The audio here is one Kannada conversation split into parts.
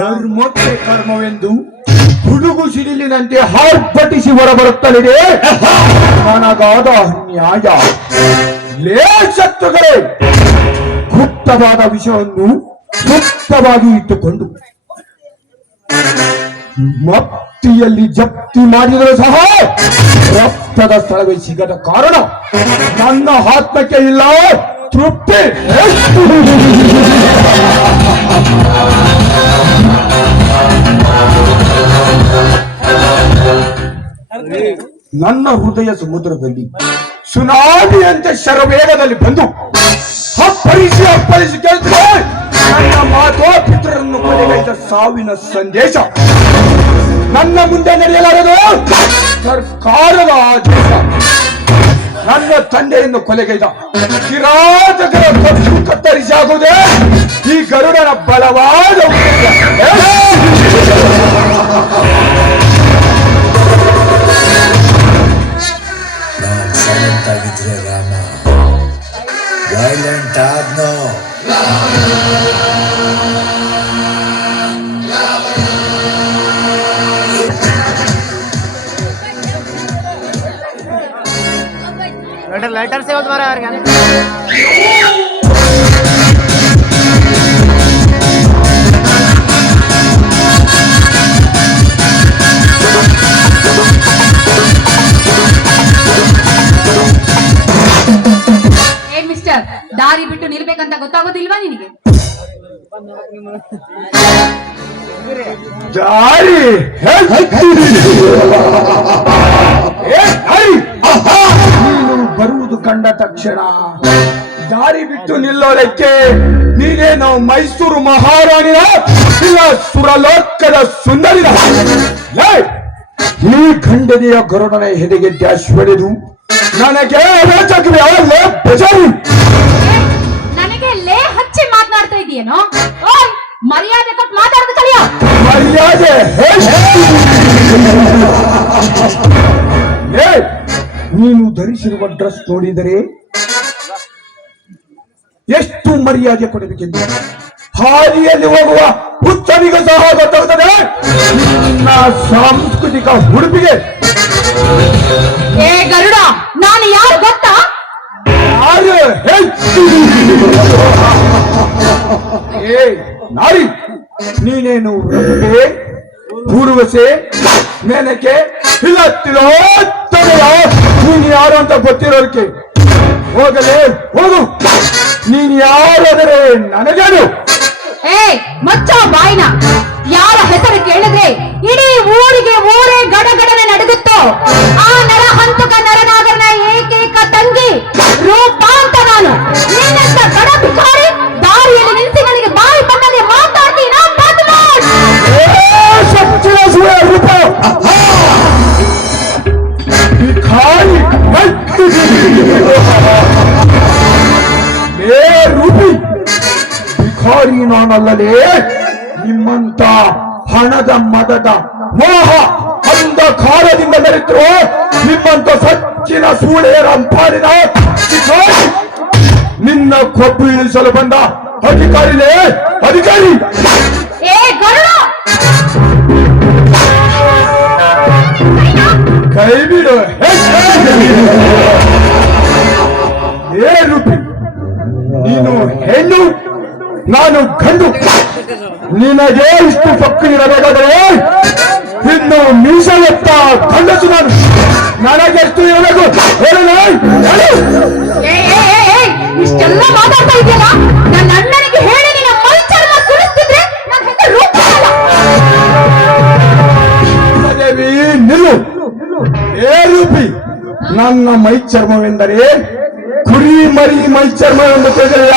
ಧರ್ಮಕ್ಕೆ ಕರ್ಮವೆಂದು ಹುಡುಗು ಸಿಡಿಲಿನಂತೆ ಹಾರ್ಪಟಿಸಿ ಹೊರಬರುತ್ತಲಿದೆ ನನಗಾದ ಅನ್ಯಾಯ. ಲೇ ಶತ್ರುಗಳೇ, ಗುಪ್ತವಾದ ವಿಷಯವನ್ನು ಗುಪ್ತವಾಗಿ ಇಟ್ಟುಕೊಂಡು ಮಪ್ತಿಯಲ್ಲಿ ಜಪ್ತಿ ಮಾಡಿದರೂ ಸಹ ರಕ್ತದ ಸ್ಥಳವೇ ಸಿಗದ ಕಾರಣ ನನ್ನ ಆತ್ಮಕ್ಕೆ ಇಲ್ಲ ತೃಪ್ತಿ. ನನ್ನ ಹೃದಯ ಸಮುದ್ರದಲ್ಲಿ ಸುನಾಮಿಯಂತೆ ಶರವೇಗದಲ್ಲಿ ಬಂದು ಅಪ್ಪಳಿಸಿ ಕೇಳ್ತದೆ ನನ್ನ ಮಾತೋಪಿತರನ್ನು ಕೊಲೆಗೈದ ಸಾವಿನ ಸಂದೇಶ. ನನ್ನ ಮುಂದೆ ನಡೆಯಲಾರದು ಸರ್ಕಾರದ ಆದೇಶ. ನನ್ನ ತಂದೆಯನ್ನು ಕೊಲೆಗೈದ ಕಿರಾತಕರ ಕತ್ತು ಕತ್ತರಿಸಿ ಆಗುವುದೇ ಈ ಗರುಡನ ಬಲವಾದ ಆಗಿದ್ರೆ ರಾಮ ವೈಲೆಂಟ್ ಆದ್ನೋ. ಲೈಟರ್ ಸೇವತ್ ಮಾರ ಅವ್ರಿಗೆ ದಾರಿ ಬಿಟ್ಟು ನಿಲ್ಬೇಕಂತ ಗೊತ್ತಾಗೋದಿಲ್ವಾ ನಿನಗೆ? ದಾರಿ ನೀನು ಬರುವುದು ಕಂಡ ತಕ್ಷಣ ದಾರಿ ಬಿಟ್ಟು ನಿಲ್ಲೋದಕ್ಕೆ ನೀನೇನು ಮೈಸೂರು ಮಹಾರಾಣಿನ ಇಲ್ಲ ಸುರಲೋಕದ ಸುಂದರಿನ? ಈ ಖಂಡನೆಯ ಗರುಡನ ಹೆದೆಗೆ ಡ್ಯಾಶ್ ಹೊಡೆದು ನನಗೆ ನನಗೆ ಲೇ ಹಚ್ಚಿ ಮಾತನಾಡ್ತಾ ಇದೆಯೇನೋ? ಮರ್ಯಾದೆ ಕೊಟ್ಟು ಮಾತಾಡೋದು ಕಲಿಯೋ. ಮರ್ಯಾದೆ ನೀನು ಧರಿಸಿರುವ ಡ್ರೆಸ್ ನೋಡಿದರೆ ಎಷ್ಟು ಮರ್ಯಾದೆ ಕೊಡಬೇಕೆಂದು ಹಾದಿಯಲ್ಲಿ ಹೋಗುವ ಹುಚ್ಚನಿಗೆ ಸಹ ಗೊತ್ತಾಗುತ್ತದೆ ನಿನ್ನ ಸಾಂಸ್ಕೃತಿಕ ಉಡುಪಿಗೆ. ಏ ಗರುಡ, ನಾನು ಯಾರು ಗೊತ್ತಾ? ಯಾರು? ನಾರಿ, ನೀನೇನು ರಘುವೆ, ಪೂರ್ವಸೆ, ಮೇನಕೆ ಇಲ್ಲ ತಿಲೋತ್ತಮೆಯ? ನೀನು ಯಾರು ಅಂತ ಗೊತ್ತಿರೋದಕ್ಕೆ ಹೋಗಲೇ ಹೋಗು. ನೀನು ಯಾರಾದರೆ ನನಗೇನು? ಮಚ್ಚ ಬಾಯ್ನ, ಯಾರ ಹೆಸರು ಕೇಳಿದ್ರೆ ಇಡೀ ಊರಿಗೆ ಊರೇ ಗಡಗಡನೆ ನಡುಗುತ್ತೋ ಆ ನರ ಹಂತಕ ನರನಾಗರನ ಏಕೈಕ ತಂಗಿ ರೂಪಾಂತ ನಾನು. ನಿನ್ನಂತ ಗಡ ಭಿಕಾರಿ ದಾರಿಯಲ್ಲಿ ನಿಲ್ಲಿಸಿ ನನಗೆ ಬಾಯಿ ಬಂದಲ್ಲಿ ಮಾತಾಡ್ತೀನಿ. ರೂಪಿ ಭಿಕಾರಿ ನಾನಲ್ಲದೆ ನಿಮ್ಮಂತ ಹಣದ ಮದದ ಮೋಹ ಅಂಧಕಾರದಿಂದ ಮೆರೆತರು ನಿಮ್ಮಂತ ಸಚ್ಚಿನ ಸೂಳೆಯರ ಅಂಪಾರಿನ ನಿನ್ನ ಕೊಬ್ಬು ಇಳಿಸಲು ಬಂದ ಅಧಿಕಾರಿಲೇ ಅಧಿಕಾರಿ. ಕೈ ಬಿಡು. ರೂಪಿ, ನೀನು ಹೆಣ್ಣು, ನಾನು ಗಂಡು. ನಿನಗೆ ಇಷ್ಟು ಪಕ್ಕು ಇರಬೇಕಾದರೆ ಇನ್ನು ಮೀಸಲೆತ್ತ ಗಂಡಸು ನಾನು. ನನಗೆಷ್ಟು ಇರಬೇಕು ಇಷ್ಟೆಲ್ಲ ಮಾತಾಡ್ತಾ ಇದೆಯಲ್ಲ, ನನ್ನ ಅಣ್ಣನಿಗೆ ಹೇಳಿ ನಿನ್ನ ಮೈ ಚರ್ಮ ಸುರಿಸ್ತಿದ್ರೆ ನನ್ನ ಹೆಸರು ರೂಪ ಅಲ್ಲ. ನಿಲ್ಲು. ರೂಪಿ, ನನ್ನ ಮೈ ಚರ್ಮವೆಂದರೆ ಕುರಿ ಮರಿ ಮೈ ಚರ್ಮವನ್ನು ತೆಗೆಯ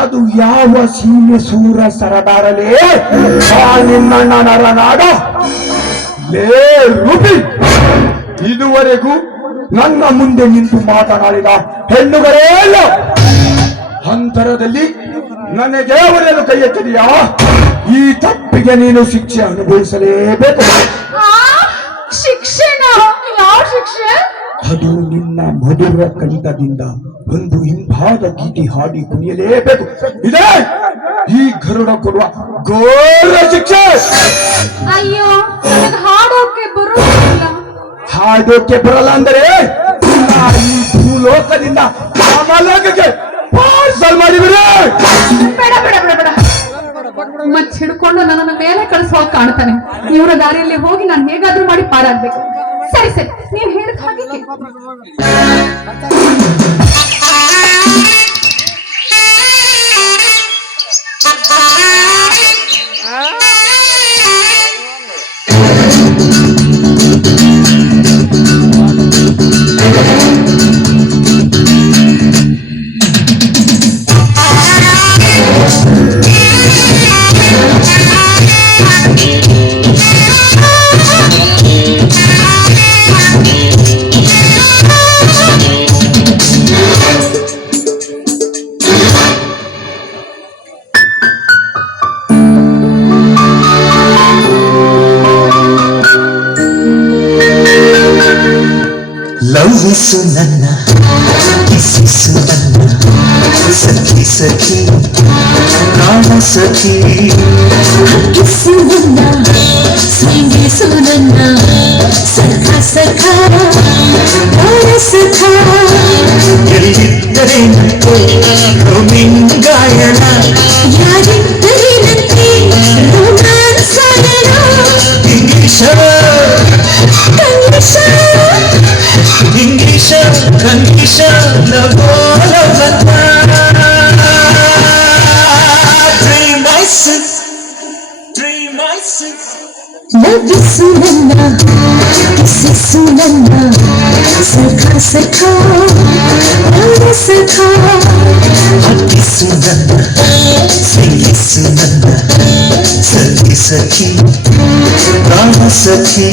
ಅದು ಯಾವ ಸೀಮೆ ಸೂರ ಸರದಾರಲೇ ನಿನ್ನ ನರನಾಡ ಲೇ ರೂಪಿ, ಇದುವರೆಗೂ ನನ್ನ ಮುಂದೆ ನಿಂತು ಮಾತನಾಡಿದ ಹೆಣ್ಣುಗಳೇ ಇಲ್ಲ. ಅಂತರದಲ್ಲಿ ನನಗೆ ಅವರನ್ನು ಕೈ ಎತ್ತಿದೆಯಾ? ಈ ತಪ್ಪಿಗೆ ನೀನು ಶಿಕ್ಷೆ ಅನುಭವಿಸಲೇಬೇಕು. ಶಿಕ್ಷೆನಾ? ಯಾವ ಶಿಕ್ಷೆ? ಅದು ನಿನ್ನ ಮಧುರ ಕಂಠದಿಂದ ಒಂದು ಇಂಪಾದ ಗೀತೆ ಹಾಡಿ ಕುಣಿಯಲೇಬೇಕು. ಇದೇ ಈ ಗರುಡ ಕೊಡುವ ಘೋರ ಶಿಕ್ಷೆ. ಅಯ್ಯೋ, ನನಗೆ ಹಾಡೋಕೆ ಬರುವುದಿಲ್ಲ. ಹಾಡೋಕೆ ಬರಲ್ಲ ಅಂದರೆ ಈ ಭೂಲೋಕದಿಂದ ಕಾಮಲೋಕಕ್ಕೆ ಪಾರ್ಸಲ್ ಮಾಡಿಬಿಡಿ. ಬೇಡ ಬೇಡ ಬೇಡ ಬೇಡ, ಮಚ್ಚ ಹಿಡ್ಕೊಂಡು ನನ್ನನ್ನು ಮೇಲೆ ಕಳಿಸುವಾಗ ಕಾಣ್ತಾನೆ. ಇವರ ದಾರಿಯಲ್ಲಿ ಹೋಗಿ ನಾನು ಹೇಗಾದ್ರೂ ಮಾಡಿ ಪಾರಾಗ್ಬೇಕು. ಸರಿ ಸರಿ, ನೀವ್ ಹೇಳಿದ ಹಾಗೆ ಲವ್ವಿಸು ನನ್ನ, ಕಿಸಿಸು ನನ್ನ ಸಖಿ ಸಖಿ ಪ್ರಾಣ ಸಖಿ. ಕಿಸು ನನ್ನ, ಸ್ನೇಹಿಸು ನನ್ನ ಸಖ ಸಖ ಪ್ರಾಣ ಸಖ. ಎಲ್ಲಿದ್ದರೇನಂತೆ ರೋಮಿಂಗಾಯಣ, ಯಾರಿದ್ದರೇನಂತೆ ರೋಮಾನ್ಸಾಯಣ. English ಕಂಗ್ಲಿಷ English ಕಂಗ್ಲಿಷ ಲಗೋಲವಂತ. ಲವಿಸು ನನ್ನ, ಕಿಸಿಸು ನನ್ನ ಸಖ ಸಖ ಪ್ರಾಣ ಸಖ. ಹಕ್ಕಿಸು ನನ್ನ, ಸ್ನೇಹಿಸು ನನ್ನ ಸಖಿ ಸಖಿ ಪ್ರಾಣ ಸಖಿ.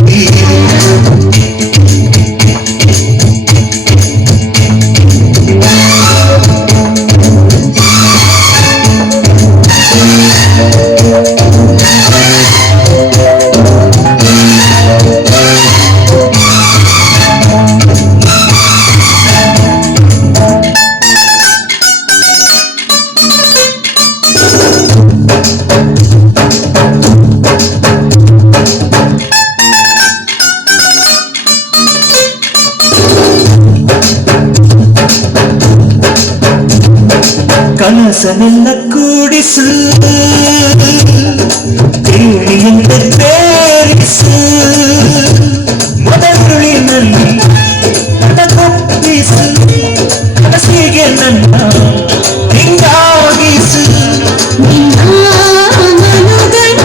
ಕನಸನೆಲ್ಲ ಕೂಡಿಸು, ಕೇಳಿಯಂತೆ ಬೇರಿಸು, ಮೊದಲುಳಿನಲ್ಲಿ ಕನಕೊಪ್ಪಿಸು, ಕನಸಿಗೆ ನನ್ನ ಹಿಂಗಾಗಿಸು. ನಿನ್ನ ಮನಗಣ್ಣ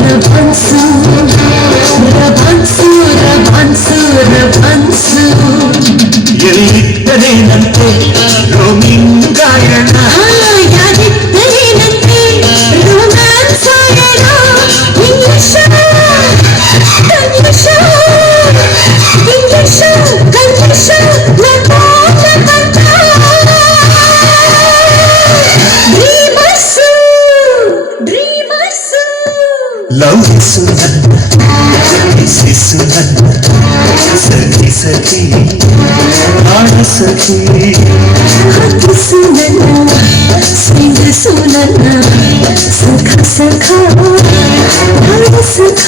ರಭನ್ಸು ರಭನ್ಸು ರಭನ್ಸು ರಭನ್ಸು. ಎಲ್ಲಿದ್ದರೇನಂತೆ ರೋಮಿಂಗಾಯಣ, ಯಾರಿದ್ದರೇನಂತೆ ರೋಮಾನ್ಸಾಯಣ. English ಕಂಗ್ಲಿಷ English ಕಂಗ್ಲಿಷ ಲಗೋಲವಂತ. ಡ್ರೀಮರ್ಸು ಡ್ರೀಮರ್ಸು. ಲವ್ವಿಸು ನನ್ನ, ಕಿಸಿಸು ನನ್ನ ಸಖಿ ಸಖಿ ಪ್ರಾಣ ಸಖಿ. ಹಕ್ಕಿಸು ನನ್ನ, ಸ್ನೇಹಿಸು ನನ್ನ ಸಖ ಸಖ ಪ್ರಾಣ ಸಖ.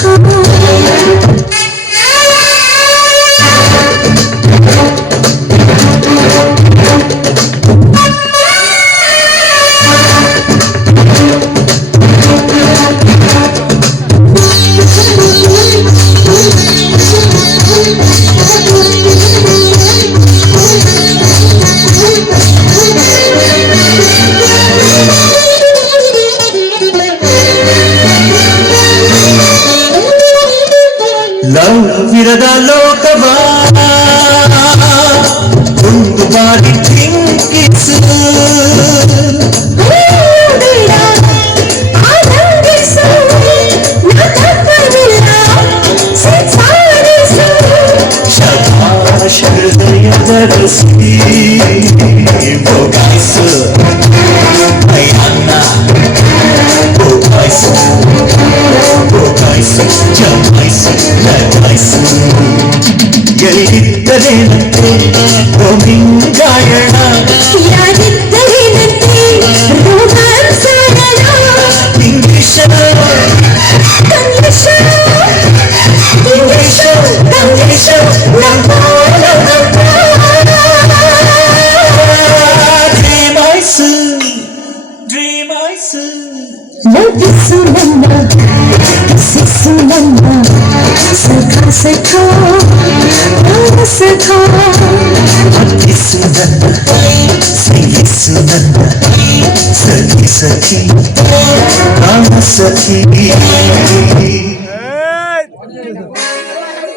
ನಿಭಾಯಿಸು ಲಭಿಸು ನನ್ನ ಹಸಿಸು ನನ್ನ ಸಖ ಸಖ ಪ್ರಾಣ ಸಖ ಹತ್ತಿಸು ನನ್ನ ಸ್ನೇಹಿಸು ನನ್ನ ಸಖಿ ಸಖಿ ಪ್ರಾಣ ಸಖಿ